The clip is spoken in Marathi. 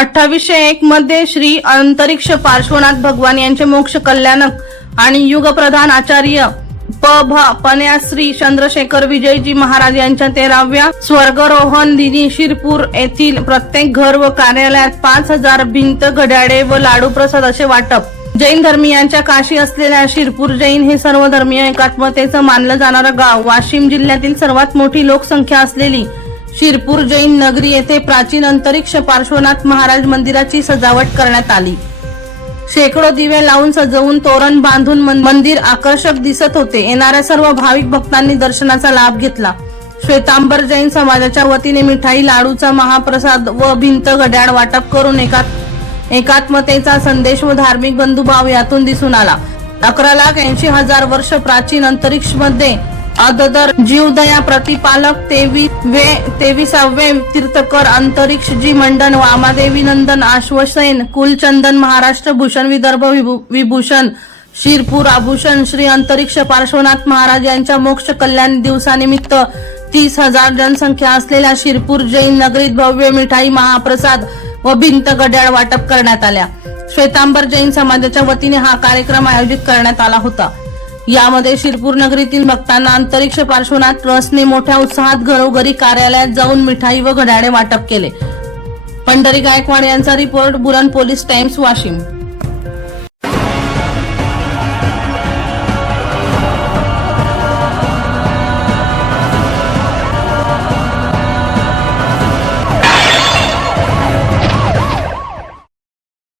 अठ्ठावीसशे एक मध्ये श्री अंतरिक्ष पार्श्वनाथ भगवान यांचे मोक्ष कल्याणक आणि युगप्रधान आचार्य प भ पन्या श्री चंद्रशेखर विजयजी महाराज यांच्या तेराव्या स्वर्गरोहण दिनी शिरपूर येथील प्रत्येक घर व कार्यालयात पाच हजार भिंत घड्याळे व लाडू प्रसाद असे वाटप. जैन धर्मियांच्या काशी असलेल्या शिरपूर जैन हे सर्व धर्मीय एकात्मतेचं मानलं जाणारं गाव. वाशिम जिल्ह्यातील सर्वात मोठी लोकसंख्या असलेली शिरपूर जैन नगरी येथे प्राचीन अंतरिक्ष पार्श्वनाथ महाराज मंदिराची सजावट करण्यात आली. शेकडो दिवे लावून सजवून तोरण बांधून मंदिर आकर्षक दिसत होते. येणाऱ्या सर्व भाविक भक्तांनी दर्शनाचा लाभ घेतला. श्वेतांबर जैन समाजाच्या वतीने मिठाई लाडूचा महाप्रसाद व भिंत घड्याळ वाटप करून एकात एकात्मतेचा संदेश व धार्मिक बंधुभाव यातून दिसून आला. अकरा लाख ऐंशी हजार वर्ष प्राचीन अंतरिक्षमध्ये अददर जीवदया प्रतिपालक तेवी वे तेविसावे तीर्थकर अंतरिक्ष जी मंडन वामादेवी नंदन आश्वसेन कुलचंदन महाराष्ट्र भूषण विदर्भ विभूषण शिरपूर आभूषण श्री अंतरिक्ष पार्श्वनाथ महाराज यांच्या मोक्ष कल्याण दिवसानिमित्त तीस हजार जनसंख्या असलेल्या शिरपूर जैन नगरीत भव्य मिठाई महाप्रसाद व भिंत गड्याळ वाटप करण्यात आल्या. श्वेतांबर जैन समाजाच्या वतीने हा कार्यक्रम आयोजित करण्यात आला होता. यामध्ये शिरपूर नगरीतील भक्तांना अंतरिक्ष पार्श्वनाथ ट्रस्टने मोठ्या उत्साहात घरोघरी कार्यालयात जाऊन मिठाई व घड्याळे वाटप केले. पंढरी गायकवाड यांचा रिपोर्ट बुरण पोलीस टाइम्स वाशिम.